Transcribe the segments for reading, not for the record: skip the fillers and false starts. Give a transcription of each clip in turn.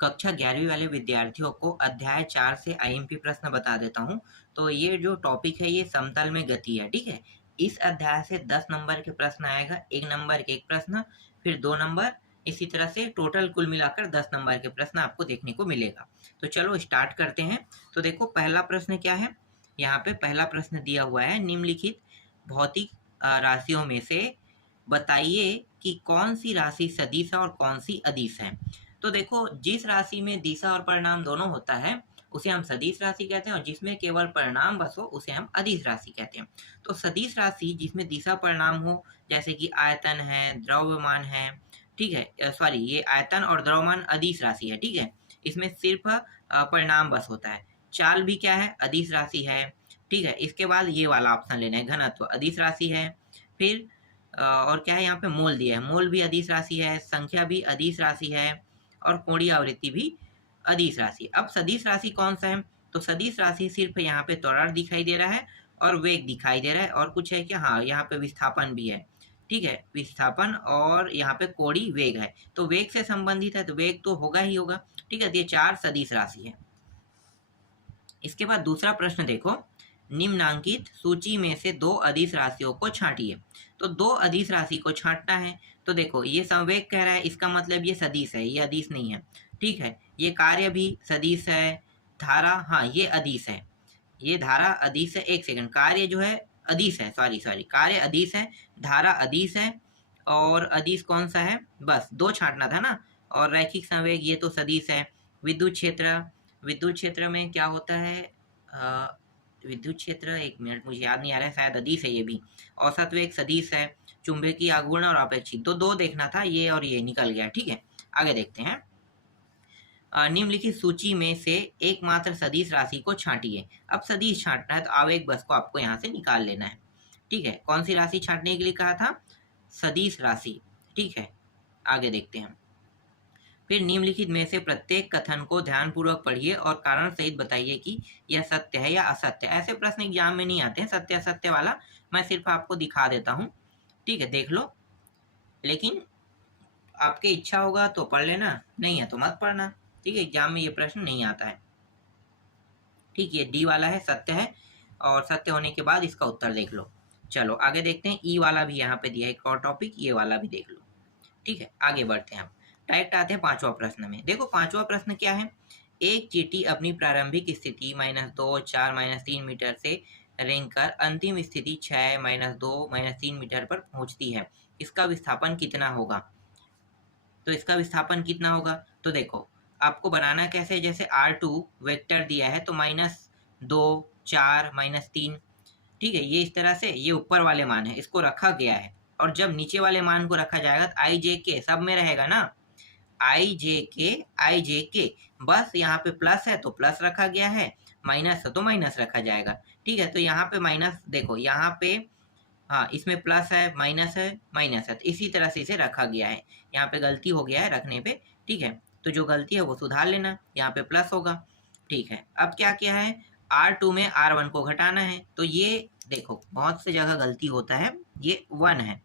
कक्षा 11वीं वाले विद्यार्थियों को अध्याय 4 से आईएमपी प्रश्न बता देता हूँ। तो ये जो टॉपिक है ये समतल में गति है, ठीक है। इस अध्याय से 10 नंबर के प्रश्न आएगा, 1 नंबर के 1 प्रश्न, फिर 2 नंबर, इसी तरह से टोटल कुल मिलाकर 10 नंबर के प्रश्न आपको देखने को मिलेगा। तो चलो स्टार्ट करते हैं। तो देखो पहला प्रश्न क्या है, यहाँ पे पहला प्रश्न दिया हुआ है, निम्नलिखित भौतिक राशियों में से बताइए कि कौन सी राशि सदिश है और कौन सी अदिश है। तो देखो जिस राशि में दिशा और परिणाम दोनों होता है उसे हम सदिश राशि कहते हैं, और जिसमें केवल परिणाम बस हो उसे हम अदिश राशि कहते हैं। तो सदिश राशि जिसमें दिशा परिणाम हो, जैसे कि आयतन है, द्रव्यमान है, ठीक है, सॉरी ये आयतन और द्रव्यमान अदिश राशि है, ठीक है। इसमें सिर्फ परिणाम बस होता है। चाल भी क्या है, अदिश राशि है, ठीक है। इसके बाद ये वाला ऑप्शन लेना है, घनत्व अदिश राशि है। फिर और क्या है, यहाँ पे मोल दिया है, मोल भी अदिश राशि है, संख्या भी अदिश राशि है, और कोणीय आवृत्ति भी अदिश राशि। अब सदिश राशि कौन सा है, तो सदिश राशि सिर्फ यहाँ पे त्वरण दिखाई दे रहा है और वेग दिखाई दे रहा है, और कुछ है क्या, हाँ यहाँ पे विस्थापन भी है, ठीक है, विस्थापन, और यहाँ पे कोणीय वेग है। तो वेग से संबंधित है तो वेग तो होगा ही होगा, ठीक है। तो ये 4 सदिश राशि है। इसके बाद दूसरा प्रश्न देखो, निम्नांकित सूची में से 2 अदिश राशियों को छांटिए। तो 2 अदिश राशि को छांटना है। तो देखो ये संवेग कह रहा है, इसका मतलब ये सदिश है, ये अदिश नहीं है, ठीक है। ये कार्य भी सदिश है, धारा, हाँ ये अदिश है, ये धारा अदिश है। एक सेकंड, कार्य जो है अदिश है, सॉरी सॉरी, कार्य अदिश है, धारा अदिश है, और अदिश कौन सा है, बस 2 छांटना था ना। और रैखिक संवेग ये तो सदिश है। विद्युत क्षेत्र, विद्युत क्षेत्र में क्या होता है, विद्युत क्षेत्र, एक मिनट मुझे याद नहीं आ रहा है, शायद अदिश है ये भी। औसत वेग सदिश है। चुंबकीय आघूर्ण और अपेक्षित, तो 2 देखना था, ये और ये निकल गया, ठीक है। आगे देखते हैं, निम्नलिखित सूची में से एकमात्र सदिश राशि को छांटिए। अब सदिश छांटना है तो आवेग बस को आपको यहाँ से निकाल लेना है, ठीक है। कौन सी राशि छांटने के लिए कहा था, सदिश राशि, ठीक है। आगे देखते हैं, फिर निम्नलिखित में से प्रत्येक कथन को ध्यानपूर्वक पढ़िए और कारण सहित बताइए कि यह सत्य है या असत्य। ऐसे प्रश्न एग्जाम में नहीं आते हैं सत्य असत्य वाला, मैं सिर्फ आपको दिखा देता हूँ, ठीक है, देख लो। लेकिन आपकी इच्छा होगा तो पढ़ लेना, नहीं है तो मत पढ़ना, ठीक है। एग्जाम में ये प्रश्न नहीं आता है, ठीक है। डी वाला है, सत्य है, और सत्य होने के बाद इसका उत्तर देख लो। चलो आगे देखते हैं, ई वाला भी यहाँ पे दिया है एक और टॉपिक, ये वाला भी देख लो, ठीक है। आगे बढ़ते हैं, हम डायरेक्ट आते हैं 5वां प्रश्न में। देखो 5वां प्रश्न क्या है, एक चींटी अपनी प्रारंभिक स्थिति -2, 4, -3 मीटर से रेंगकर अंतिम स्थिति 6, -2, -3 मीटर पर पहुंचती है। इसका विस्थापन कितना होगा। तो इसका विस्थापन कितना होगा, तो देखो आपको बनाना कैसे, जैसे R2 वेक्टर दिया है तो -2, 4, -3, ठीक है। ये इस तरह से, ये ऊपर वाले मान है, इसको रखा गया है, और जब नीचे वाले मान को रखा जाएगा तो आई जे के सब में रहेगा ना, आई जे के, बस यहाँ पे प्लस है तो प्लस रखा गया है, माइनस है तो माइनस रखा जाएगा, ठीक है। तो यहाँ पे माइनस, देखो यहाँ पे, हाँ इसमें प्लस है, माइनस है, माइनस है, तो इसी तरह से इसे रखा गया है। यहाँ पे गलती हो गया है रखने पे, ठीक है। तो जो गलती है वो सुधार लेना, यहाँ पे प्लस होगा, ठीक है। अब क्या क्या है, R2 में R1 को घटाना है, तो ये देखो बहुत से जगह गलती होता है, ये 1 है,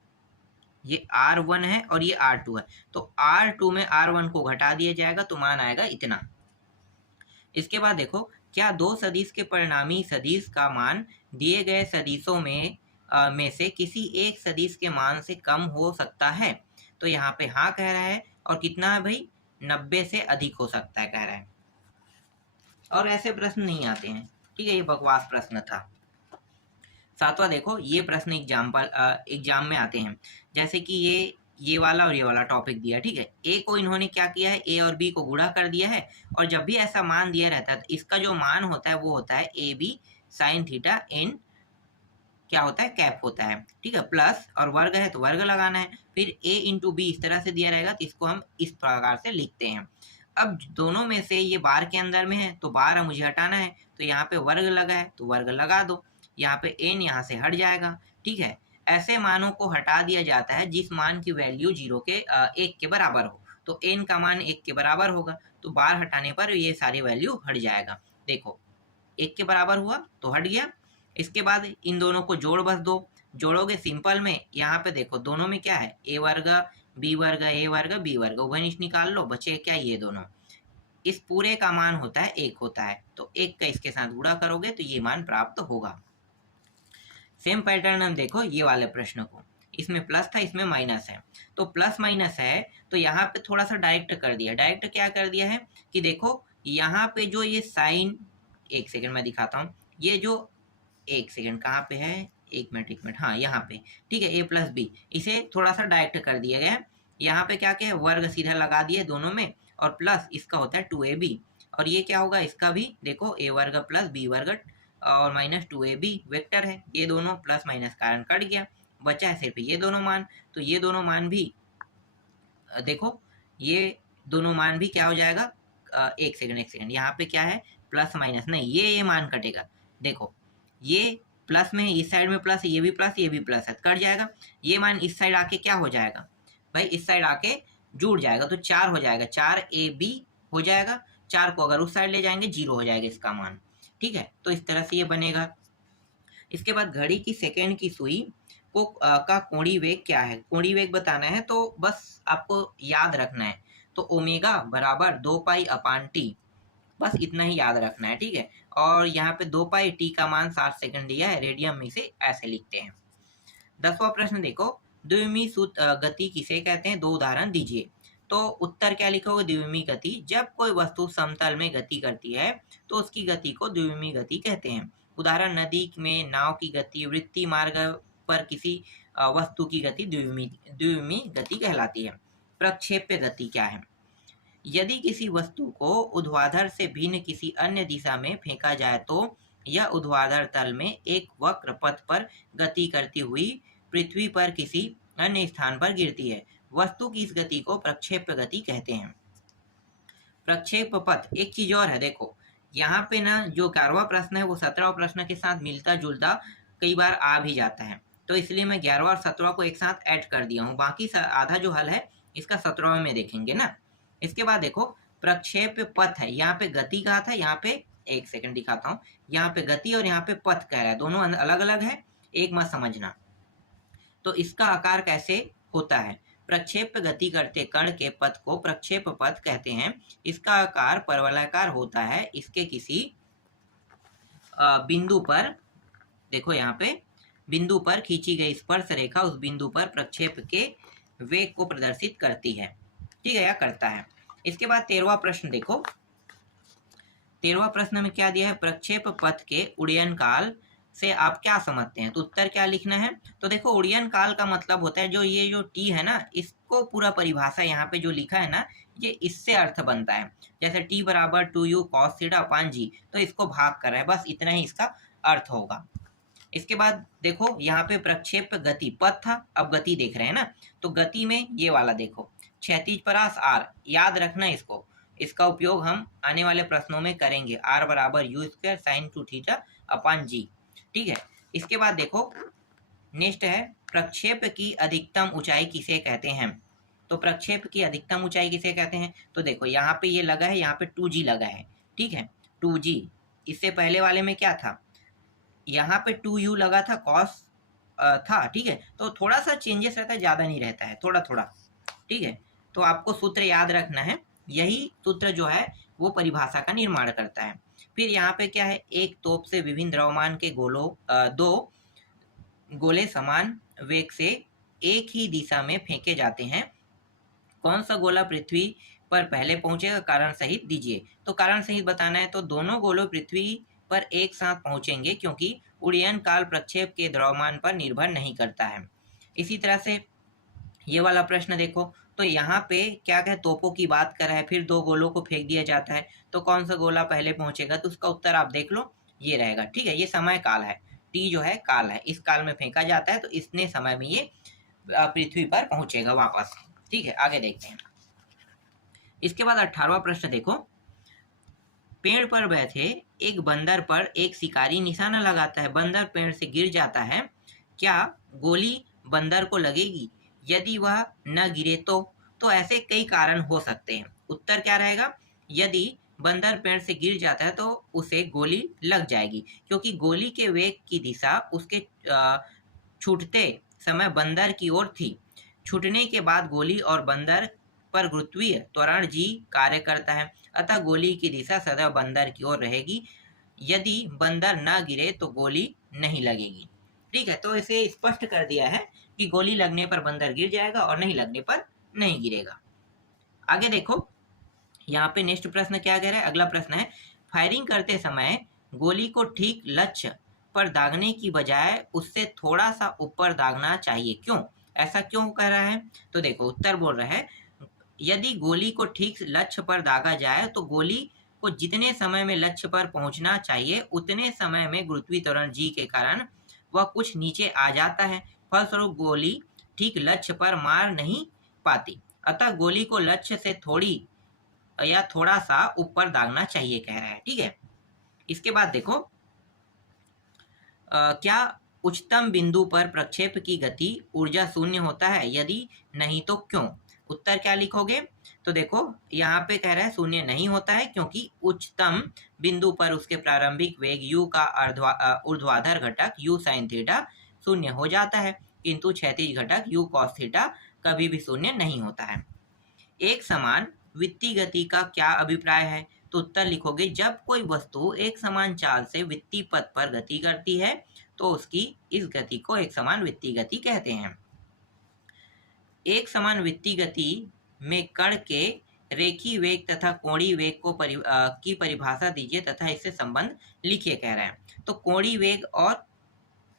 ये R1 है और ये R2 है, तो R2 में R1 को घटा दिया जाएगा तो मान आएगा इतना। इसके बाद देखो, क्या 2 सदिश के परिणामी सदिश का मान दिए गए सदिशों में से किसी एक सदिश के मान से कम हो सकता है। तो यहाँ पे हाँ कह रहा है, और कितना है भाई, 90 से अधिक हो सकता है कह रहा है। और ऐसे प्रश्न नहीं आते हैं, ठीक है, ये बकवास प्रश्न था। 7वां देखो, ये प्रश्न एग्जाम में आते हैं, जैसे कि ये वाला और ये वाला टॉपिक दिया, ठीक है। ए को इन्होंने क्या किया है, ए और बी को गुणा कर दिया है, और जब भी ऐसा मान दिया रहता है तो इसका जो मान होता है वो होता है A B sine theta in क्या होता है, कैप होता है, ठीक है। प्लस और वर्ग है तो वर्ग लगाना है, फिर a इंटू बी इस तरह से दिया रहेगा तो इसको हम इस प्रकार से लिखते हैं। अब दोनों में से ये बार के अंदर में है तो बार मुझे हटाना है, तो यहाँ पे वर्ग लगा है तो वर्ग लगा दो, यहाँ पे n यहाँ से हट जाएगा, ठीक है। ऐसे मानों को हटा दिया जाता है जिस मान की वैल्यू 1 के बराबर हो, तो n का मान 1 के बराबर होगा, तो बार हटाने पर ये सारी वैल्यू हट जाएगा। देखो 1 के बराबर हुआ तो हट गया। इसके बाद इन दोनों को जोड़ बस दो, जोड़ोगे सिंपल में, यहाँ पे देखो दोनों में क्या है, a वर्ग बी वर्ग, a वर्ग बी वर्ग, उभयनिष्ठ निकाल लो, बचे क्या ये दोनों, इस पूरे का मान होता है 1 होता है, तो 1 का इसके साथ गुणा करोगे तो ये मान प्राप्त होगा। सेम पैटर्न हम देखो ये वाले प्रश्न को, इसमें प्लस था इसमें माइनस है, तो प्लस माइनस है तो यहाँ पे थोड़ा सा डायरेक्ट कर दिया। डायरेक्ट क्या कर दिया है कि देखो यहाँ पे जो ये साइन, एक सेकंड मैं दिखाता हूँ, ये जो, एक सेकंड कहाँ पे है, एक मिनट, हाँ यहाँ पे, ठीक है, ए प्लस बी, इसे थोड़ा सा डायरेक्ट कर दिया गया। यहाँ पे क्या क्या है, वर्ग सीधा लगा दिए दोनों में, और प्लस इसका होता है 2ab, और ये क्या होगा इसका भी देखो a वर्ग प्लस b वर्ग और माइनस 2ab वेक्टर है, ये दोनों प्लस माइनस कारण कट गया, बचा है सिर्फ ये दोनों मान। तो ये दोनों मान भी देखो, ये दोनों मान भी क्या हो जाएगा, एक सेकंड यहाँ पे क्या है, प्लस माइनस नहीं, ये मान कटेगा। देखो ये प्लस में, इस साइड में प्लस, ये भी प्लस ये भी प्लस है, कट जाएगा। ये मान इस साइड आके क्या हो जाएगा भाई, इस साइड आके जुड़ जाएगा, तो 4 हो जाएगा, 4ab हो जाएगा। 4 को अगर उस साइड ले जाएंगे 0 हो जाएगा इसका मान, ठीक है। तो इस तरह से ये बनेगा। इसके बाद घड़ी की सेकेंड की सुई को का कोणीय वेग क्या है, कोणीय वेग बताना है, तो बस आपको याद रखना है, तो ओमेगा बराबर 2 पाई अपान टी, बस इतना ही याद रखना है, ठीक है। और यहाँ पे 2 पाई टी का मान 60 सेकंड दिया है, रेडियन में इसे ऐसे लिखते हैं। 10वां प्रश्न देखो, द्विमीय गति किसे कहते हैं, 2 उदाहरण दीजिए। तो उत्तर क्या लिखोगे, द्विमीय गति, जब कोई वस्तु समतल में गति करती है तो उसकी गति को द्विमीय गति कहते हैं। उदाहरण, नदी में नाव की गति, वृत्तीय मार्ग पर किसी वस्तु की गति द्विमीय गति कहलाती है। प्रक्षेप्य गति क्या है, यदि किसी वस्तु को ऊर्ध्वाधर से भिन्न किसी अन्य दिशा में फेंका जाए तो यह ऊर्ध्वाधर तल में एक वक्र पथ पर गति करती हुई पृथ्वी पर किसी अन्य स्थान पर गिरती है। वस्तु की इस गति को प्रक्षेप गति कहते हैं। प्रक्षेप पथ, एक चीज और है, देखो यहाँ पे ना जो 11वां प्रश्न है वो 17वां प्रश्न के साथ मिलता जुलता कई बार आ भी जाता है, तो इसलिए मैं 11वां और 17वां को एक साथ ऐड कर दिया हूँ। बाकी आधा जो हल है इसका 17वां में देखेंगे ना। इसके बाद देखो प्रक्षेप पथ है, यहाँ पे गति कहा था, यहाँ पे एक सेकंड दिखाता हूँ, यहाँ पे गति और यहाँ पे पथ कह रहा है, दोनों अलग अलग है, एक मत समझना। तो इसका आकार कैसे होता है, प्रक्षेप गति करते कण के पथ को प्रक्षेप पथ कहते हैं। इसका आकार परवलयाकार होता है, इसके किसी बिंदु पर, देखो यहाँ पे बिंदु पर खींची गई स्पर्श रेखा उस बिंदु पर प्रक्षेप के वेग को प्रदर्शित करती है, ठीक है, या करता है। इसके बाद 13वां प्रश्न देखो, 13वां प्रश्न में क्या दिया है, प्रक्षेप पथ के उड्डयन काल से आप क्या समझते हैं, तो उत्तर क्या लिखना है। तो देखो उड्डयन काल का मतलब होता है, जो ये जो टी है ना, इसको पूरा परिभाषा यहाँ पे जो लिखा है ना, ये इससे अर्थ बनता है। जैसे टी बराबर 2u cos थीटा अपान जी, तो इसको भाग कर रहा है, बस इतना ही इसका अर्थ होगा। इसके बाद देखो यहाँ पे प्रक्षेप गति, पथ था, अब गति देख रहे हैं ना, तो गति में ये वाला देखो, क्षैतिज परास आर, याद रखना इसको, इसका उपयोग हम आने वाले प्रश्नों में करेंगे। आर बराबर U square sine 2 theta upon G, ठीक है। इसके बाद देखो नेक्स्ट है, प्रक्षेप की अधिकतम ऊंचाई किसे कहते हैं। तो प्रक्षेप की अधिकतम ऊंचाई किसे कहते हैं, तो देखो यहाँ पे ये लगा है, यहाँ पे 2g लगा है, ठीक है, 2g। इससे पहले वाले में क्या था, यहाँ पे 2u लगा था, कॉस था, ठीक है, तो थोड़ा सा चेंजेस रहता है, ज़्यादा नहीं रहता है, थोड़ा थोड़ा, ठीक है। तो आपको सूत्र याद रखना है, यही सूत्र जो है वो परिभाषा का निर्माण करता है। फिर यहाँ पे क्या है, एक तोप से विभिन्न द्रव्यमान के गोलों दो गोले समान वेग से एक ही दिशा में फेंके जाते हैं, कौन सा गोला पृथ्वी पर पहले पहुंचेगा, कारण सहित दीजिए। तो कारण सहित बताना है, तो दोनों गोले पृथ्वी पर एक साथ पहुंचेंगे, क्योंकि उड्डयन काल प्रक्षेप के द्रव्यमान पर निर्भर नहीं करता है। इसी तरह से ये वाला प्रश्न देखो, तो यहाँ पे क्या क्या तोपों की बात कर रहा है, फिर 2 गोलों को फेंक दिया जाता है, तो कौन सा गोला पहले पहुंचेगा, तो उसका उत्तर आप देख लो, ये रहेगा, ठीक है। ये समय काल है, टी जो है काल है, इस काल में फेंका जाता है, तो इतने समय में ये पृथ्वी पर पहुंचेगा वापस, ठीक है। आगे देखते हैं। इसके बाद 18वां प्रश्न देखो, पेड़ पर बैठे एक बंदर पर एक शिकारी निशाना लगाता है, बंदर पेड़ से गिर जाता है, क्या गोली बंदर को लगेगी, यदि वह न गिरे तो ऐसे कई कारण हो सकते हैं। उत्तर क्या रहेगा, यदि बंदर पेड़ से गिर जाता है तो उसे गोली लग जाएगी, क्योंकि गोली के वेग की दिशा उसके छूटते समय बंदर की ओर थी। छूटने के बाद गोली और बंदर पर गुरुत्वीय त्वरण जी कार्य करता है, अतः गोली की दिशा सदैव बंदर की ओर रहेगी। यदि बंदर न गिरे तो गोली नहीं लगेगी। ठीक है, तो इसे स्पष्ट कर दिया है कि गोली लगने पर बंदर गिर जाएगा और नहीं लगने पर नहीं गिरेगा। आगे देखो, यहाँ पे नेक्स्ट प्रश्न क्या कह रहा है। अगला प्रश्न है, फायरिंग करते समय गोली को ठीक लक्ष्य पर दागने की बजाय उससे थोड़ा सा ऊपर दागना चाहिए, क्यों? ऐसा क्यों कह रहा है? तो देखो उत्तर बोल रहा है, यदि गोली को ठीक लक्ष्य पर दागा जाए तो गोली को जितने समय में लक्ष्य पर पहुंचना चाहिए उतने समय में गुरुत्वाकर्षण जी के कारण वह कुछ नीचे आ जाता है। फलस्वरूप गोली ठीक लक्ष्य पर मार नहीं पाती। अतः गोली को लक्ष्य से थोड़ी या थोड़ा सा ऊपर दागना चाहिए कह रहा है। ठीक है, इसके बाद देखो, क्या उच्चतम बिंदु पर प्रक्षेप की गति ऊर्जा शून्य होता है? यदि नहीं तो क्यों? उत्तर क्या लिखोगे? तो देखो यहाँ पे कह रहा है शून्य नहीं होता है, क्योंकि उच्चतम बिंदु पर उसके प्रारंभिक वेग u का ऊर्ध्वाधर घटक u sin थीटा शून्य हो जाता है, किंतु क्षैतिज घटक u cos थीटा कभी भी शून्य नहीं होता है। एक समान वित्तीय गति का क्या अभिप्राय है? तो उत्तर लिखोगे, जब कोई वस्तु एक समान चाल से वित्तीय पथ पर गति करती है तो उसकी इस गति को एक समान वित्तीय गति कहते हैं। एक समान वित्तीय गति में कण के रेखीय वेग तथा कोणीय वेग को की परिभाषा दीजिए तथा इससे संबंध लिखिए कह रहे हैं। तो कोणीय वेग और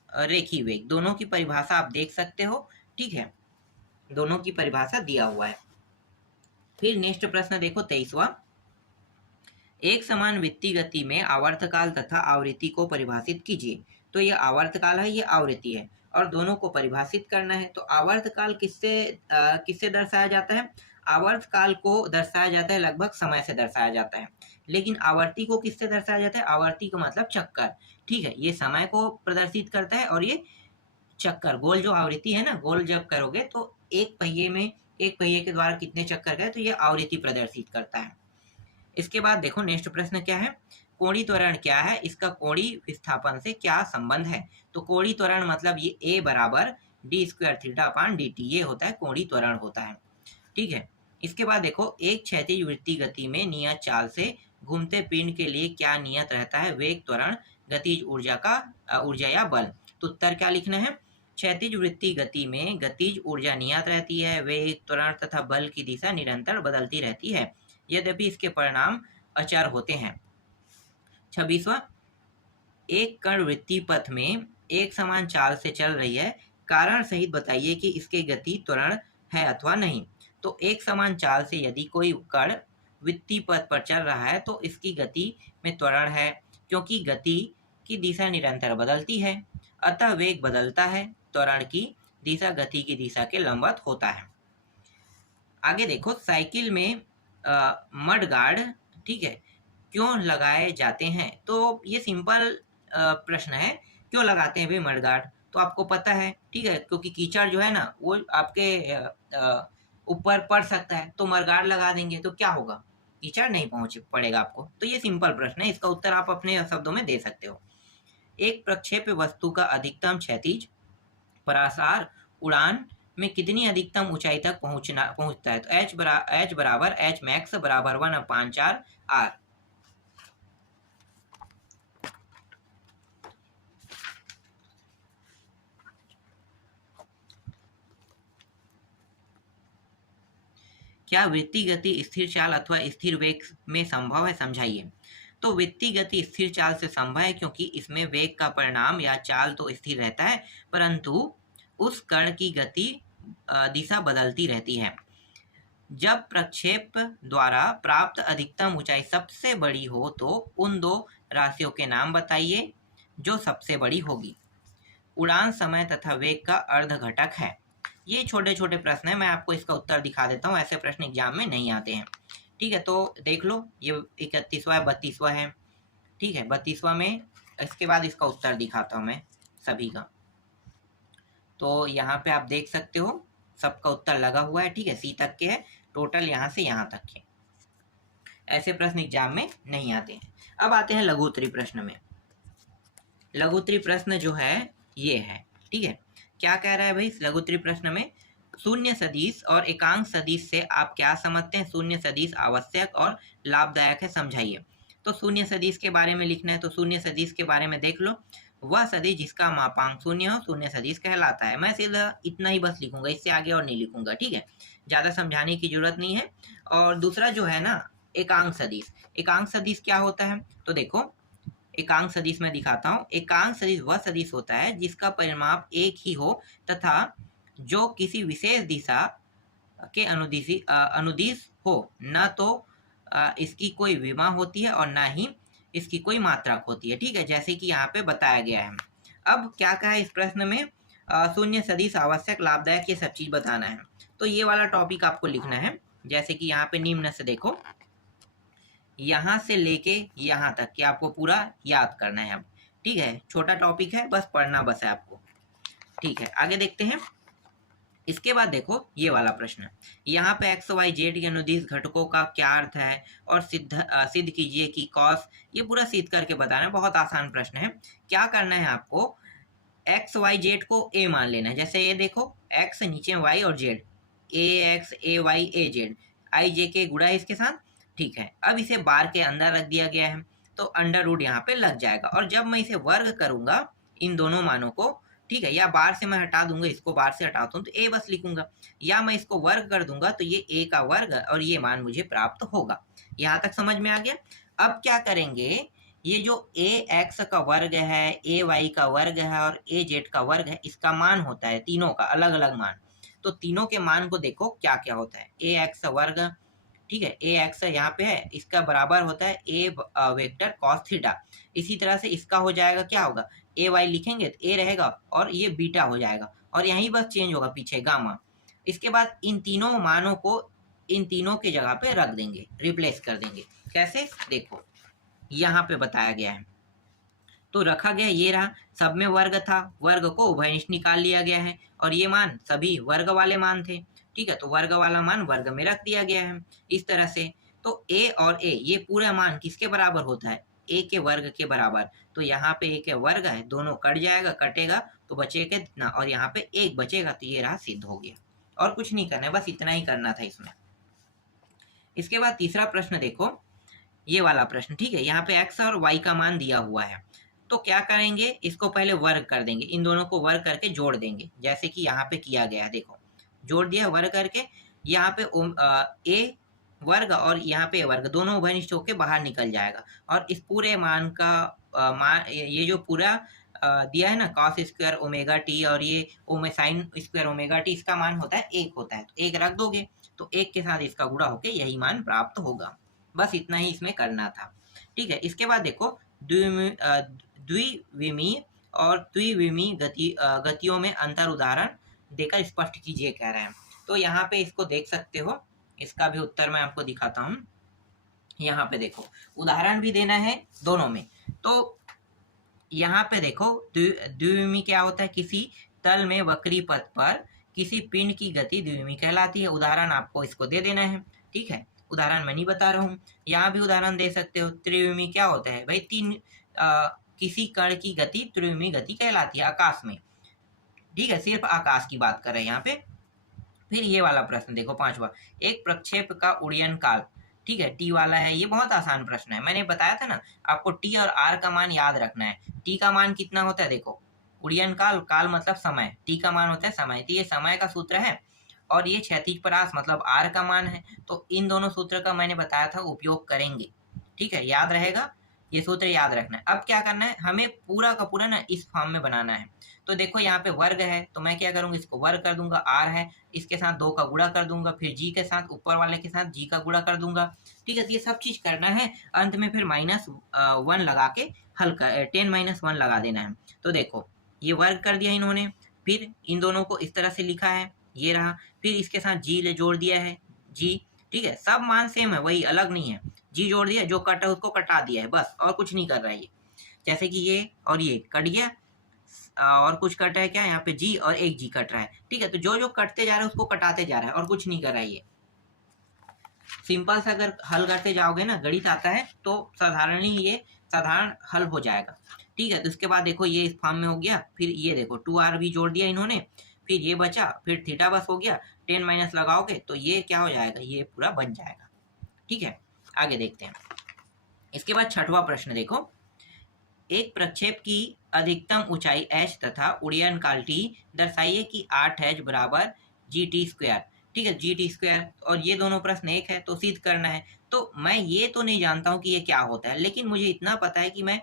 रेखीय वेग दोनों की परिभाषा आप देख सकते हो। ठीक है, दोनों की परिभाषा दिया हुआ है। फिर नेक्स्ट प्रश्न देखो 23वां, एक समान वित्तीय गति में आवर्तकाल तथा आवृत्ति को परिभाषित कीजिए। तो ये आवर्तकाल है, ये आवृत्ति है और दोनों को परिभाषित करना है। तो आवर्तकाल किससे दर्शाया जाता है? आवर्तकाल को दर्शाया जाता है लगभग समय से दर्शाया जाता है, लेकिन आवर्ती को किससे दर्शाया जाता है? आवर्ती का मतलब चक्कर। ठीक है, ये समय को प्रदर्शित करता है और ये चक्कर, गोल जो आवृत्ति है ना, गोल जब करोगे तो एक पहिए के द्वारा कितने चक्कर गए, तो ये आवृत्ति प्रदर्शित करता है। इसके बाद देखो नेक्स्ट प्रश्न क्या है, कोणीय त्वरण क्या है, इसका कोणीय विस्थापन से क्या संबंध है? तो कोणीय त्वरण मतलब ये a बराबर d square theta upon dt, ये होता है कोणीय त्वरण होता है। ठीक है, इसके बाद देखो, एक क्षैतिज वृत्तीय गति में नियत चाल से घूमते पिंड के लिए क्या नियत रहता है? वेग, त्वरण, गतिज ऊर्जा या बल। तो उत्तर क्या लिखना है? क्षैतिज वृत्तीय गति में गतिज ऊर्जा नियत रहती है, वेग, त्वरण तथा बल की दिशा निरंतर बदलती रहती है, यद्यपि इसके परिणाम अचर होते हैं। 26वां, एक कण वृत्तीय पथ में एक समान चाल से चल रही है, कारण सहित बताइए कि इसके गति त्वरण है अथवा नहीं। तो एक समान चाल से यदि कोई कण वृत्तीय पथ पर चल रहा है तो इसकी गति में त्वरण है, क्योंकि गति की दिशा निरंतर बदलती है, अतः वेग बदलता है, त्वरण की दिशा गति की दिशा के लंबवत होता है। आगे देखो, साइकिल में मड गार्ड, ठीक है, क्यों लगाए जाते हैं? तो ये सिंपल प्रश्न है, क्यों लगाते हैं भाई मड गार्ड? तो आपको पता है, ठीक है, क्योंकि कीचड़ जो है ना वो आपके ऊपर पड़ सकता है, तो मड गार्ड लगा देंगे तो क्या होगा? कीचड़ नहीं पड़ेगा आपको। तो ये सिंपल प्रश्न है, इसका उत्तर आप अपने शब्दों में दे सकते हो। एक प्रक्षेप्य वस्तु का अधिकतम क्षैतिज परासार उड़ान में कितनी अधिकतम ऊंचाई तक पहुंचता है? तो h बराबर h मैक्स बराबर 1/4 r। क्या वृत्तीय गति स्थिर चाल अथवा स्थिर वेग में संभव है? समझाइए। तो वृत्तीय गति स्थिर चाल से संभव है, क्योंकि इसमें वेग का परिणाम या चाल तो स्थिर रहता है, परंतु उस कण की गति दिशा बदलती रहती है। जब प्रक्षेप द्वारा प्राप्त अधिकतम ऊंचाई सबसे बड़ी हो तो उन दो राशियों के नाम बताइए जो सबसे बड़ी होगी। उड़ान समय तथा वेग का अर्ध घटक है। ये छोटे छोटे प्रश्न है, मैं आपको इसका उत्तर दिखा देता हूँ, ऐसे प्रश्न एग्जाम में नहीं आते हैं। ठीक है, तो देख लो, ये 31वां 32वां है। ठीक है, 32वां में इसके बाद इसका उत्तर दिखाता हूँ मैं सभी का। तो यहाँ पे आप देख सकते हो सबका उत्तर लगा हुआ है। ठीक है, सी तक के है, टोटल यहाँ से यहाँ तक के। ऐसे प्रश्न एग्जाम में नहीं आते हैं। अब आते हैं लघुत्तरी प्रश्न में। लघुत्तरी प्रश्न जो है ये है। ठीक है, क्या कह रहा है भाई लघुत्तरी प्रश्न में? शून्य सदिश और एकांक सदिश से आप क्या समझते हैं? शून्य सदिश आवश्यक और लाभदायक है, समझाइए। तो शून्य सदिश के बारे में लिखना है, तो शून्य सदिश के बारे में देख लो। वह सदिश जिसका मापांक शून्य हो शून्य सदिश कहलाता है। मैं सीधा इतना ही बस लिखूंगा, इससे आगे और नहीं लिखूंगा, ठीक है। ज्यादा समझाने की जरूरत नहीं है। और दूसरा जो है ना, एकांक सदिश। एकांक सदिश क्या होता है? तो देखो, एकांक सदिश मैं दिखाता हूँ। एकांक सदिश वह सदिश होता है जिसका परिमाप एक ही हो तथा जो किसी विशेष दिशा के अनुदिश हो। न तो इसकी कोई विमा होती है और ना ही इसकी कोई मात्रक होती है, ठीक है, जैसे कि यहाँ पे बताया गया है। अब क्या कहा है इस प्रश्न में? शून्य सदिश आवश्यक लाभदायक ये सब चीज बताना है। तो ये वाला टॉपिक आपको लिखना है। जैसे कि यहाँ पे निम्न से देखो, यहाँ से लेके यहाँ तक कि आपको पूरा याद करना है अब, ठीक है। छोटा टॉपिक है, बस पढ़ना बस है आपको, ठीक है। आगे देखते हैं। इसके बाद देखो ये वाला प्रश्न, यहाँ पे एक्स वाई जेड के अनुदिश घटकों का क्या अर्थ है और सिद्ध कीजिए कि कॉस। ये पूरा सिद्ध करके बताना है, बहुत आसान प्रश्न है। क्या करना है आपको? एक्स वाई जेड को ए मान लेना है। जैसे ये देखो, एक्स नीचे वाई और जेड, ए एक्स ए वाई ए जेड, आई जे के गुणा है इसके साथ, ठीक है। अब इसे बार के अंदर रख दिया गया है, तो अंडर रूट यहाँ पे लग जाएगा। और जब मैं इसे वर्ग करूंगा इन दोनों मानों को, ठीक है, या बार से मैं हटा दूंगा, इसको बार से हटाता हूँ तो ए बस लिखूंगा, या मैं इसको वर्ग कर दूंगा तो ये ए का वर्ग और ये मान मुझे प्राप्त होगा। यहाँ तक समझ में आ गया? अब क्या करेंगे, ये जो ए एक्स का वर्ग है, ए वाई का वर्ग है और ए जेड का वर्ग है, इसका मान होता है तीनों का अलग अलग मान। तो तीनों के मान को देखो क्या क्या होता है। ए एक्स वर्ग, ठीक है, ए एक्स यहाँ पे है, इसका बराबर होता है ए वेक्टर कॉस थीटा। इसी तरह से इसका हो जाएगा, क्या होगा, ए वाई लिखेंगे तो ए रहेगा और ये बीटा हो जाएगा और यहीं बस चेंज होगा पीछे गामा। इसके बाद इन तीनों मानों को इन तीनों के जगह पे रख देंगे, रिप्लेस कर देंगे। कैसे? देखो यहाँ पे बताया गया है। तो रखा गया ये रहा, सब में वर्ग था, वर्ग को उभयनिष्ठ निकाल लिया गया है और ये मान सभी वर्ग वाले मान थे, ठीक है। तो वर्ग वाला मान वर्ग में रख दिया गया है इस तरह से। तो ए और ए ये पूरा मान किसके बराबर होता है? ए के वर्ग के बराबर। तो यहाँ पे ए के वर्ग है, दोनों कट जाएगा, कटेगा तो बचेगा कितना, और यहाँ पे एक बचेगा, तो ये रहा सिद्ध हो गया। और कुछ नहीं करना है, बस इतना ही करना था इसमें। इसके बाद तीसरा प्रश्न देखो, ये वाला प्रश्न, ठीक है। यहाँ पे एक्स और वाई का मान दिया हुआ है, तो क्या करेंगे, इसको पहले वर्ग कर देंगे, इन दोनों को वर्ग करके जोड़ देंगे, जैसे कि यहाँ पे किया गया है। देखो जोड़ दिया वर्ग करके, यहाँ पे ए वर्ग और यहाँ पे वर्ग दोनों उभयनिष्ठ होकर बाहर निकल जाएगा। और इस पूरे मान का मान, ये जो पूरा दिया है ना, कॉस स्क्वायर ओमेगा टी और ये साइन स्क्वायर ओमेगा टी, इसका मान होता है एक होता है, तो एक रख दोगे तो एक के साथ इसका गुणा होके यही मान प्राप्त होगा। बस इतना ही इसमें करना था, ठीक है। इसके बाद देखो द्विविमीय और त्रिविमीय गतियों में अंतर उदाहरण देकर स्पष्ट कीजिए कह रहे हैं। तो यहाँ पे इसको देख सकते हो, इसका भी उत्तर मैं आपको दिखाता हूँ। यहाँ पे देखो उदाहरण भी देना है दोनों में। तो यहाँ पे देखो द्विविमीय क्या होता है, किसी तल में वक्री पथ पर किसी पिंड की गति द्विविमीय कहलाती है। उदाहरण आपको इसको दे देना है, ठीक है। उदाहरण मैं नहीं बता रहा हूँ, यहाँ भी उदाहरण दे सकते हो। त्रिविमीय क्या होता है भाई, किसी कण की गति त्रिविमीय गति कहलाती है आकाश में, ठीक है, सिर्फ आकाश की बात कर रहे हैं यहाँ पे। फिर ये वाला प्रश्न देखो पांचवा, एक प्रक्षेप का उड़यन काल, ठीक है, टी वाला है। ये बहुत आसान प्रश्न है, मैंने बताया था ना आपको टी और आर का मान याद रखना है। टी का मान कितना होता है, देखो उड़यन काल, काल मतलब समय, टी का मान होता है समय, तो ये समय का सूत्र है और ये क्षैतिज परास मतलब आर का मान है। तो इन दोनों सूत्र का मैंने बताया था उपयोग करेंगे, ठीक है, याद रहेगा, ये सूत्र याद रखना है। अब क्या करना है, हमें पूरा का पूरा ना इस फॉर्म में बनाना है। तो देखो यहाँ पे वर्ग है, तो मैं क्या करूंगा, इसको वर्ग कर दूंगा, आर है इसके साथ 2 का गुणा कर दूंगा, फिर जी के साथ ऊपर वाले के साथ जी का गुणा कर दूंगा, ठीक है। तो ये सब चीज करना है, अंत में फिर -1 लगा के हल कर 10-1 लगा देना है। तो देखो ये वर्ग कर दिया इन्होंने, फिर इन दोनों को इस तरह से लिखा है, ये रहा, फिर इसके साथ जी ले जोड़ दिया है, जी, ठीक है, सब मान सेम है, वही अलग नहीं है, जी जोड़ दिया, जो कटा उसको कटा दिया है, बस और कुछ नहीं कर रहा है ये। जैसे कि ये और ये कट गया और कुछ कट है क्या, यहाँ पे जी और एक जी कट रहा है, ठीक है। तो जो जो कटते जा रहा है उसको कटाते जा रहा है और कुछ नहीं कर रहा है ये। सिंपल से अगर हल करते जाओगे ना, गणित आता है तो साधारण ही ये साधारण हल हो जाएगा, ठीक है। तो इसके बाद देखो ये इस फॉर्म में हो गया, फिर ये देखो 2r भी जोड़ दिया इन्होंने, फिर ये बचा, फिर थीटा बस हो गया। 10 माइनस लगाओगे तो ये क्या हो जाएगा, ये पूरा बन जाएगा। ठीक है, आगे देखते हैं। इसके बाद छठवां प्रश्न देखो, एक प्रक्षेप की अधिकतम ऊंचाई h तथा उड़्यन काल t दर्शाइए कि 8h बराबर जी टी स्क्वायर। ठीक है, जी टी स्क्वायर, और ये दोनों प्रश्न एक है तो सिद्ध करना है। तो मैं ये तो नहीं जानता हूँ कि ये क्या होता है, लेकिन मुझे इतना पता है कि मैं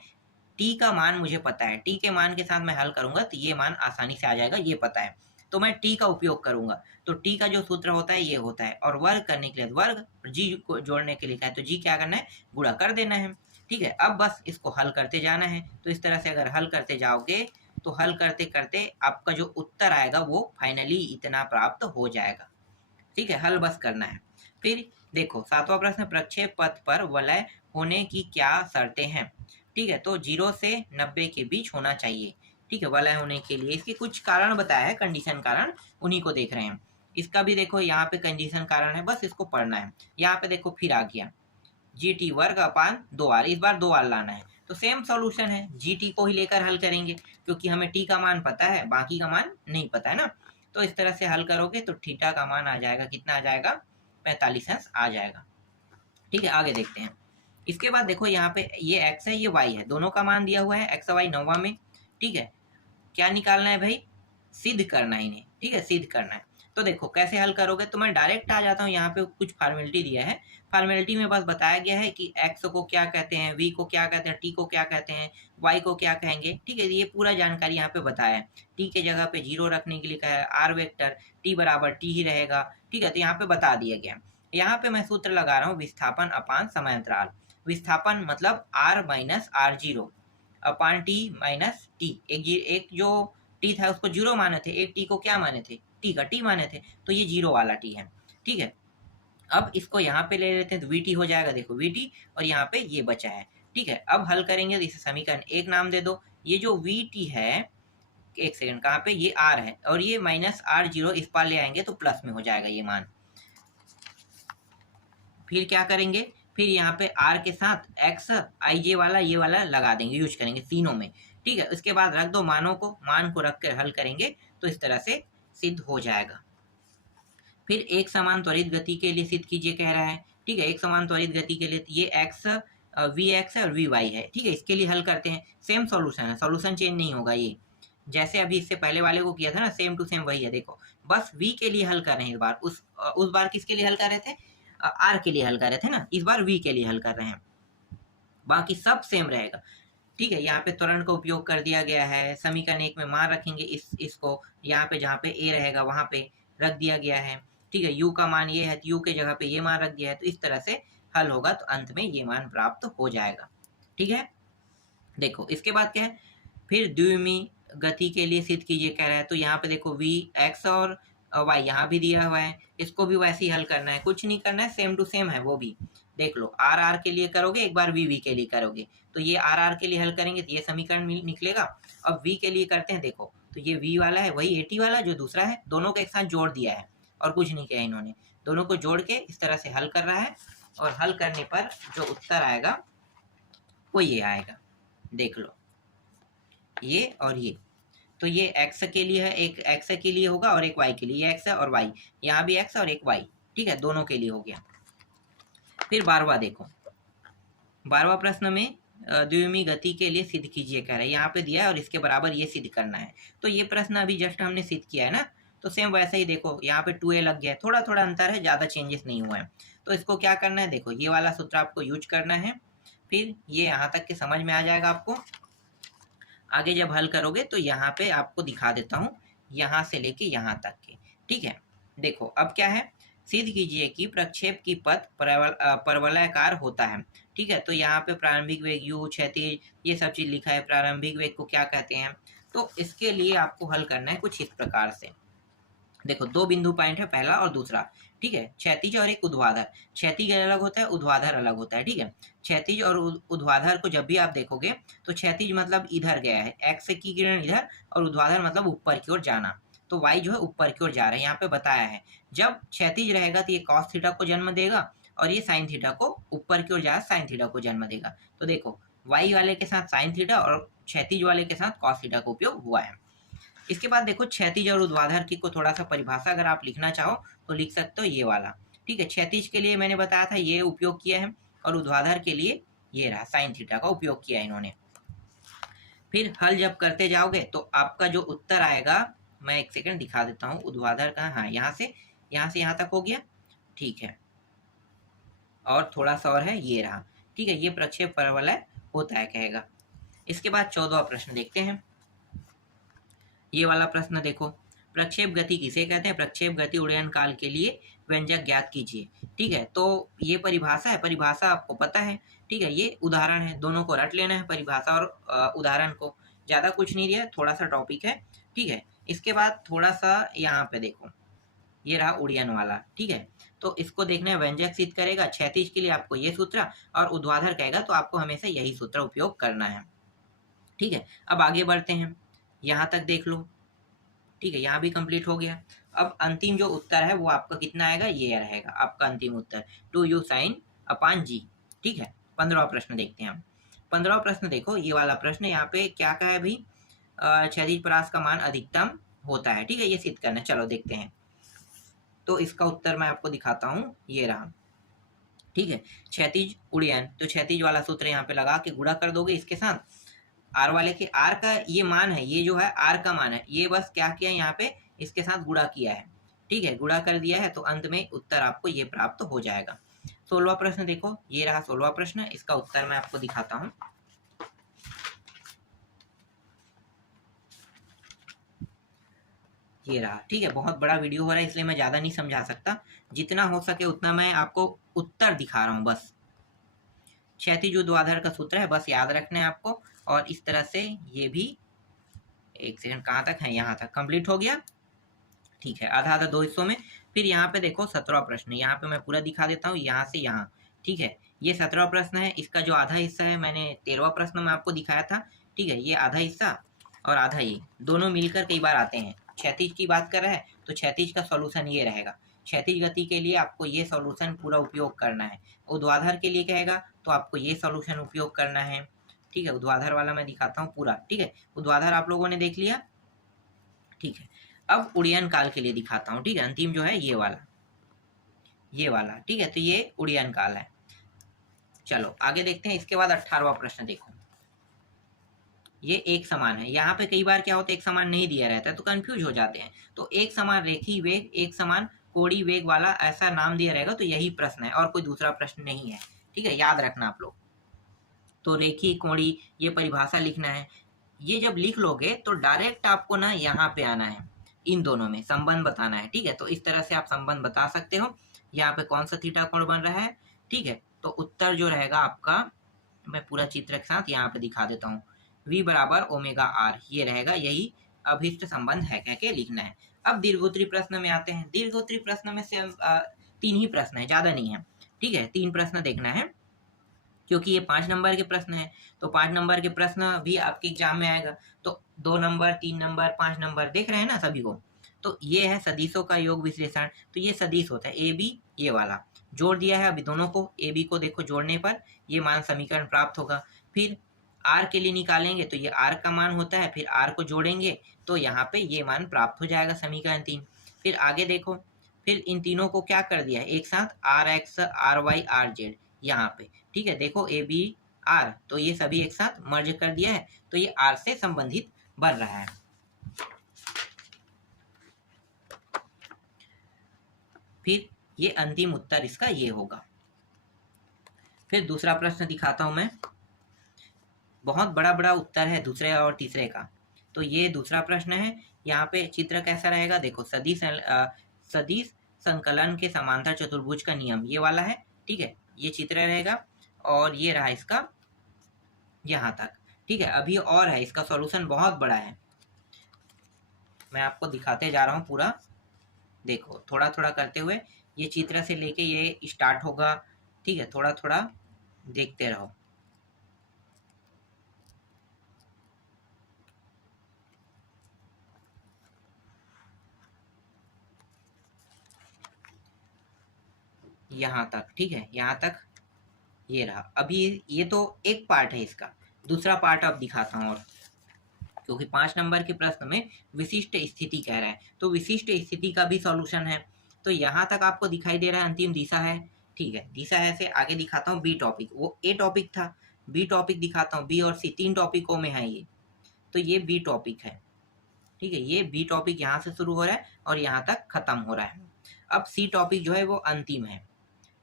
टी का मान मुझे पता है, टी के मान के साथ मैं हल करूंगा तो ये मान आसानी से आ जाएगा, ये पता है। तो मैं टी का उपयोग करूंगा, तो टी का जो सूत्र होता है ये होता है, और वर्ग करने के लिए वर्ग, जी को जोड़ने के लिए है तो जी क्या करना है, गुणा कर देना है। ठीक है, अब बस इसको हल करते जाना है। तो इस तरह से अगर हल करते जाओगे तो हल करते करते आपका जो उत्तर आएगा वो फाइनली इतना प्राप्त हो जाएगा। ठीक है, हल बस करना है। फिर देखो सातवां प्रश्न, प्रक्षेप पथ पर वलय होने की क्या शर्तें हैं। ठीक है, तो 0 से 90 के बीच होना चाहिए। ठीक है, वलय होने के लिए इसके कुछ कारण बताया है, कंडीशन कारण, उन्हीं को देख रहे हैं। इसका भी देखो यहाँ पे कंडीशन कारण है, बस इसको पढ़ना है। यहाँ पे देखो फिर आ गया जी टी वर्ग अपान 2r, इस बार 2r लाना है, तो सेम सॉल्यूशन है, जी टी को ही लेकर हल करेंगे, क्योंकि हमें टी का मान पता है, बाकी का मान नहीं पता है ना। तो इस तरह से हल करोगे तो थीटा का मान आ जाएगा, कितना आ जाएगा, 45 अंश आ जाएगा। ठीक है, आगे देखते हैं। इसके बाद देखो यहाँ पे ये x है, ये y है, दोनों का मान दिया हुआ है x y 9वां में। ठीक है, क्या निकालना है भाई, सिद्ध करना है इन्हें। ठीक है, सिद्ध करना है। तो देखो कैसे हल करोगे, तो मैं डायरेक्ट आ जाता हूँ, यहाँ पे कुछ फॉर्मेलिटी दिया है, फॉर्मेलिटी में बस बताया गया है कि x को क्या कहते हैं, v को क्या कहते हैं, t को क्या कहते हैं, y को क्या कहेंगे। ठीक है, ये पूरा जानकारी यहाँ पे बताया है। t के जगह पे 0 रखने के लिए कहा है, r वेक्टर t बराबर t ही रहेगा। ठीक है, तो यहाँ पे बता दिया गया। यहाँ पे मैं सूत्र लगा रहा हूँ, विस्थापन अपान समांतराल। विस्थापन मतलब r minus r zero upon t minus t. एक जो टी था उसको 0 माने थे, एक टी को क्या माने थे, टी का टी माने थे, तो ये 0 वाला टी है। ठीक है, अब इसको यहाँ पे ले लेते हैं तो वी टी हो जाएगा, देखो वी टी, और यहाँ पे ये बचा है। ठीक है, अब हल करेंगे तो इसे समीकरण एक नाम दे दो। ये जो वी टी है, एक सेकंड, कहाँ पे, ये आर है, और ये माइनस आर जीरो इस पार ले आएंगे तो प्लस में हो जाएगा ये मान। फिर क्या करेंगे, फिर यहाँ पे r के साथ x आई जे वाला ये वाला लगा देंगे, यूज करेंगे तीनों में। ठीक है, उसके बाद रख दो मानों को, मान को रख कर हल करेंगे तो इस तरह से सिद्ध हो जाएगा। फिर एक समान त्वरित गति के लिए सिद्ध कीजिए कह रहा है। ठीक है, एक समान त्वरित गति के लिए ये x वी एक्स है और वी वाई है। ठीक है, इसके लिए हल करते हैं, सेम सॉल्यूशन है, सॉल्यूशन चेंज नहीं होगा, ये जैसे अभी इससे पहले वाले को किया था ना, सेम टू सेम वही है। देखो बस v के लिए हल कर रहे हैं इस बार, उस बार किसके लिए हल कर रहे थे, आर के लिए हल कर रहे थे ना, इस बार वी के लिए हल कर रहे हैं, बाकी सब सेम रहेगा। ठीक है, यहाँ पे त्वरण का उपयोग कर दिया गया है, समीकरण एक में मान रखेंगे, इसको यहाँ पे जहाँ पे ए रहेगा वहां पे रख दिया गया है। ठीक है, यू का मान ये है तो यू के जगह पे ये मान रख दिया है, तो इस तरह से हल होगा तो अंत में ये मान प्राप्त हो जाएगा। ठीक है, देखो इसके बाद क्या है, फिर द्विमी गति के लिए सिद्ध कीजिए कह रहा है। तो यहाँ पे देखो वी एक्स और वाई यहाँ भी दिया हुआ है, इसको भी वैसे ही हल करना है, कुछ नहीं करना है, सेम टू सेम है वो भी। देख लो आर आर के लिए करोगे, एक बार वी वी के लिए करोगे, तो ये आर आर के लिए हल करेंगे तो ये समीकरण निकलेगा। अब वी के लिए करते हैं, देखो तो ये वी वाला है वही एटी वाला जो दूसरा है, दोनों को एक साथ जोड़ दिया है और कुछ नहीं किया इन्होंने, दोनों को जोड़ के इस तरह से हल कर रहा है, और हल करने पर जो उत्तर आएगा वो ये आएगा। देख लो ये और ये, तो ये x के लिए है, एक x के लिए होगा और एक y के लिए, ये x है और y, यहाँ भी x और एक y। ठीक है, दोनों के लिए हो गया। फिर 12वां देखो, 12वां प्रश्न में द्विमी गति के लिए सिद्ध कीजिए कह रहे हैं, यहाँ पे दिया है और इसके बराबर ये सिद्ध करना है। तो ये प्रश्न अभी जस्ट हमने सिद्ध किया है ना, तो सेम वैसे ही देखो यहाँ पे 2a लग गया है, थोड़ा थोड़ा अंतर है, ज़्यादा चेंजेस नहीं हुआ है। तो इसको क्या करना है, देखो ये वाला सूत्र आपको यूज करना है, फिर ये यहाँ तक के समझ में आ जाएगा आपको। आगे जब हल करोगे तो यहाँ पे आपको दिखा देता हूँ, यहाँ से लेके यहाँ तक के। ठीक है, देखो अब क्या है, सिद्ध कीजिए कि प्रक्षेप की पथ परवलयाकार होता है। ठीक है, तो यहाँ पे प्रारंभिक वेग u, क्षैतिज, ये सब चीज लिखा है, प्रारंभिक वेग को क्या कहते हैं। तो इसके लिए आपको हल करना है कुछ इस प्रकार से। देखो दो बिंदु पॉइंट है, पहला और दूसरा। ठीक है, क्षैतिज और एक ऊर्ध्वाधर, क्षैतिज अलग होता है, ऊर्ध्वाधर अलग होता है। ठीक है, क्षैतिज और ऊर्ध्वाधर को जब भी आप देखोगे तो क्षैतिज मतलब इधर गया है, एक्स की किरण इधर, और ऊर्ध्वाधर मतलब ऊपर की ओर जाना, तो वाई जो है ऊपर की ओर जा रहा है। यहाँ पे बताया है जब क्षैतिज रहेगा तो ये कॉस थीटा को जन्म देगा, और ये साइन थीटा को, ऊपर की ओर जाए साइन थीटा को जन्म देगा। तो देखो वाई वाले के साथ साइन थीटा और क्षैतिज वाले के साथ कॉस थीटा का उपयोग हुआ है। इसके बाद देखो क्षैतिज और ऊर्ध्वाधर की को थोड़ा सा परिभाषा अगर आप लिखना चाहो तो लिख सकते हो ये वाला, ठीक है। क्षैतिज के लिए मैंने बताया था ये उपयोग किया है, और ऊर्ध्वाधर के लिए ये रहा साइन थीटा का उपयोग किया है इन्होंने। फिर हल जब करते जाओगे तो आपका जो उत्तर आएगा, मैं एक सेकंड दिखा देता हूँ ऊर्ध्वाधर का, हाँ यहाँ से यहाँ तक हो गया, ठीक है। और थोड़ा सा और है, ये रहा, ठीक है। ये प्रक्षेप परवलय होता है कहेगा। इसके बाद 14वां प्रश्न देखते हैं। ये वाला प्रश्न देखो, प्रक्षेप गति किसे कहते हैं? प्रक्षेप गति उड़ान काल के लिए व्यंजक ज्ञात कीजिए, ठीक है। तो ये परिभाषा है, परिभाषा आपको पता है, ठीक है। ये उदाहरण है, दोनों को रट लेना है, परिभाषा और उदाहरण को, ज़्यादा कुछ नहीं दिया, थोड़ा सा टॉपिक है, ठीक है। इसके बाद थोड़ा सा यहाँ पे देखो, ये रहा उड़ियन वाला, ठीक है। तो इसको देखना है, व्यंजक सिद्ध करेगा, क्षैतिज के लिए आपको ये सूत्र और ऊर्ध्वाधर कहेगा तो आपको हमेशा यही सूत्र उपयोग करना है, ठीक है। अब आगे बढ़ते हैं, यहाँ तक देख लो, ठीक है। यहाँ भी कंप्लीट हो गया। अब अंतिम जो उत्तर है वो आपका कितना आएगा, ये रहेगा आपका अंतिम उत्तर 2u sin अपान जी, ठीक है। 15वां प्रश्न देखते हैं हम। 15वां प्रश्न देखो, ये वाला प्रश्न, यहाँ पे क्या कहा है भाई, क्षैतिज परास का मान अधिकतम होता है, ठीक है। ये सिद्ध करना है, चलो देखते हैं। तो इसका उत्तर मैं आपको दिखाता हूँ, ये रहा, ठीक है। क्षैतिज उड़ान, तो क्षैतिज वाला सूत्र यहाँ पे लगा के गुणा कर दोगे इसके साथ, आर वाले के, आर का ये मान है, ये जो है आर का मान है, ये बस क्या किया यहाँ पे इसके साथ गुणा किया है, ठीक है। गुणा कर दिया है तो अंत में उत्तर आपको ये प्राप्त हो जाएगा। 16वां प्रश्न देखो, ये रहा 16वां प्रश्न, इसका उत्तर मैं आपको दिखाता हूँ। ये रहा, ठीक है। बहुत बड़ा वीडियो हो रहा है इसलिए मैं ज़्यादा नहीं समझा सकता, जितना हो सके उतना मैं आपको उत्तर दिखा रहा हूँ बस। क्षैतिज ऊर्ध्वाधर का सूत्र है, बस याद रखना है आपको। और इस तरह से ये भी, एक सेकंड, कहाँ तक है, यहाँ तक कंप्लीट हो गया, ठीक है। आधा आधा 2 हिस्सों में। फिर यहाँ पे देखो 17वां प्रश्न, यहाँ पे मैं पूरा दिखा देता हूँ, यहाँ से यहाँ, ठीक है। ये 17वां प्रश्न है, इसका जो आधा हिस्सा है, मैंने 13वां प्रश्न में आपको दिखाया था, ठीक है। ये आधा हिस्सा और आधा ये दोनों मिलकर कई बार आते हैं। क्षैतिज की बात कर रहा है तो क्षैतिज का सॉल्यूशन ये रहेगा। क्षैतिज गति के लिए आपको ये सॉल्यूशन पूरा उपयोग करना है। ऊर्ध्वाधर के लिए कहेगा तो आपको ये सॉल्यूशन उपयोग करना है, ठीक है। ऊर्ध्वाधर वाला मैं दिखाता हूँ पूरा, ठीक है। ऊर्ध्वाधर आप लोगों ने देख लिया, ठीक है। अब उड़ान काल के लिए दिखाता हूँ, ठीक है। अंतिम जो है ये वाला, ठीक है। तो ये उड़ान काल है। चलो आगे देखते हैं। इसके बाद 18वां प्रश्न देखो, ये एक समान है। यहाँ पे कई बार क्या होता है, एक समान नहीं दिया रहता है तो कंफ्यूज हो जाते हैं। तो एक समान रेखी वेग, एक समान कोणीय वेग वाला ऐसा नाम दिया रहेगा तो यही प्रश्न है, और कोई दूसरा प्रश्न नहीं है, ठीक है। याद रखना आप लोग। तो रेखी कोणीय, ये परिभाषा लिखना है। ये जब लिख लोगे तो डायरेक्ट आपको ना यहाँ पे आना है, इन दोनों में संबंध बताना है, ठीक है। तो इस तरह से आप संबंध बता सकते हो। यहाँ पे कौन सा थीटा कोण बन रहा है, ठीक है। तो उत्तर जो रहेगा आपका, मैं पूरा चित्र के साथ यहाँ पे दिखा देता हूँ, v बराबर ओमेगा आर, ये रहेगा, यही अभिष्ट संबंध है कह के लिखना है। अब दीर्घोत्तरी प्रश्न में आते हैं। दीर्घोत्तरी प्रश्न में से 3 ही प्रश्न है, ज्यादा नहीं है, ठीक है। 3 प्रश्न देखना है क्योंकि ये 5 नंबर के प्रश्न है, तो 5 नंबर के प्रश्न भी आपके एग्जाम में आएगा। तो 2 नंबर, 3 नंबर, 5 नंबर देख रहे हैं ना सभी को। तो ये है सदिशों का योग विश्लेषण। तो ये सदिश होता है ए बी, ये वाला जोड़ दिया है अभी दोनों को, ए बी को देखो जोड़ने पर ये मान समीकरण प्राप्त होगा। फिर आर के लिए निकालेंगे तो ये आर का मान होता है, फिर आर को जोड़ेंगे तो यहाँ पे ये मान प्राप्त हो जाएगा, समीकरण 3। फिर आगे देखो, फिर इन तीनों को क्या कर दिया है एक साथ, r x, r y, r z, यहाँ पे, ठीक है। देखो ए बी आर, तो ये सभी एक साथ मर्ज कर दिया है, तो ये आर से संबंधित बन रहा है। फिर ये अंतिम उत्तर इसका ये होगा। फिर दूसरा प्रश्न दिखाता हूं मैं, बहुत बड़ा बड़ा उत्तर है दूसरे और तीसरे का। तो ये दूसरा प्रश्न है। यहाँ पे चित्र कैसा रहेगा देखो, सदिश संकलन के समांतर चतुर्भुज का नियम, ये वाला है, ठीक है। ये चित्र रहेगा और ये रहा इसका यहाँ तक, ठीक है। अभी और है, इसका सॉल्यूशन बहुत बड़ा है, मैं आपको दिखाते जा रहा हूँ पूरा। देखो थोड़ा थोड़ा करते हुए, ये चित्र से लेके ये स्टार्ट होगा, ठीक है। थोड़ा थोड़ा देखते रहो। यहाँ तक, ठीक है, यहाँ तक ये रहा। अभी ये तो एक पार्ट है इसका, दूसरा पार्ट अब दिखाता हूँ, और क्योंकि 5 नंबर के प्रश्न में विशिष्ट स्थिति कह रहा है, तो विशिष्ट स्थिति का भी सॉल्यूशन है। तो यहाँ तक आपको दिखाई दे रहा है अंतिम दिशा है, ठीक है। दिशा है से आगे दिखाता हूँ बी टॉपिक, वो ए टॉपिक था, बी टॉपिक दिखाता हूँ, बी और सी 3 टॉपिकों में है ये, तो ये बी टॉपिक है, ठीक है। ये बी टॉपिक यहाँ से शुरू हो रहा है और यहाँ तक खत्म हो रहा है। अब सी टॉपिक जो है वो अंतिम है,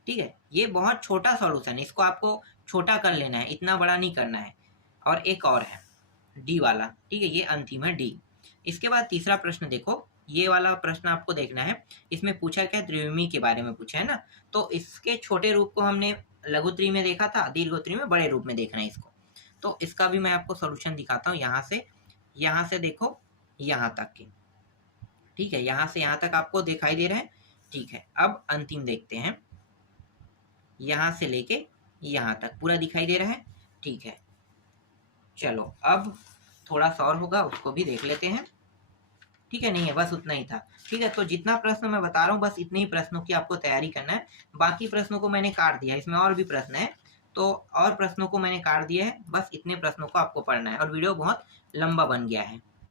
ठीक है। ये बहुत छोटा सॉल्यूशन है, इसको आपको छोटा कर लेना है, इतना बड़ा नहीं करना है। और एक और है डी वाला, ठीक है, ये अंतिम है डी। इसके बाद तीसरा प्रश्न देखो, ये वाला प्रश्न आपको देखना है। इसमें पूछा क्या, द्विविमी के बारे में पूछा है ना, तो इसके छोटे रूप को हमने लघुत्री में देखा था, दीर्घोत्री में बड़े रूप में देखना है इसको। तो इसका भी मैं आपको सॉल्यूशन दिखाता हूँ। यहाँ से देखो यहाँ तक के, ठीक है, यहाँ से यहाँ तक आपको दिखाई दे रहा है, ठीक है। अब अंतिम देखते हैं, यहाँ से लेके यहाँ तक पूरा दिखाई दे रहा है, ठीक है। चलो अब थोड़ा सा और होगा, उसको भी देख लेते हैं, ठीक है। नहीं है, बस उतना ही था, ठीक है। तो जितना प्रश्न मैं बता रहा हूँ बस इतने ही प्रश्नों की आपको तैयारी करना है। बाकी प्रश्नों को मैंने काट दिया, इसमें और भी प्रश्न है, तो और प्रश्नों को मैंने काट दिया है, बस इतने प्रश्नों को आपको पढ़ना है। और वीडियो बहुत लंबा बन गया है,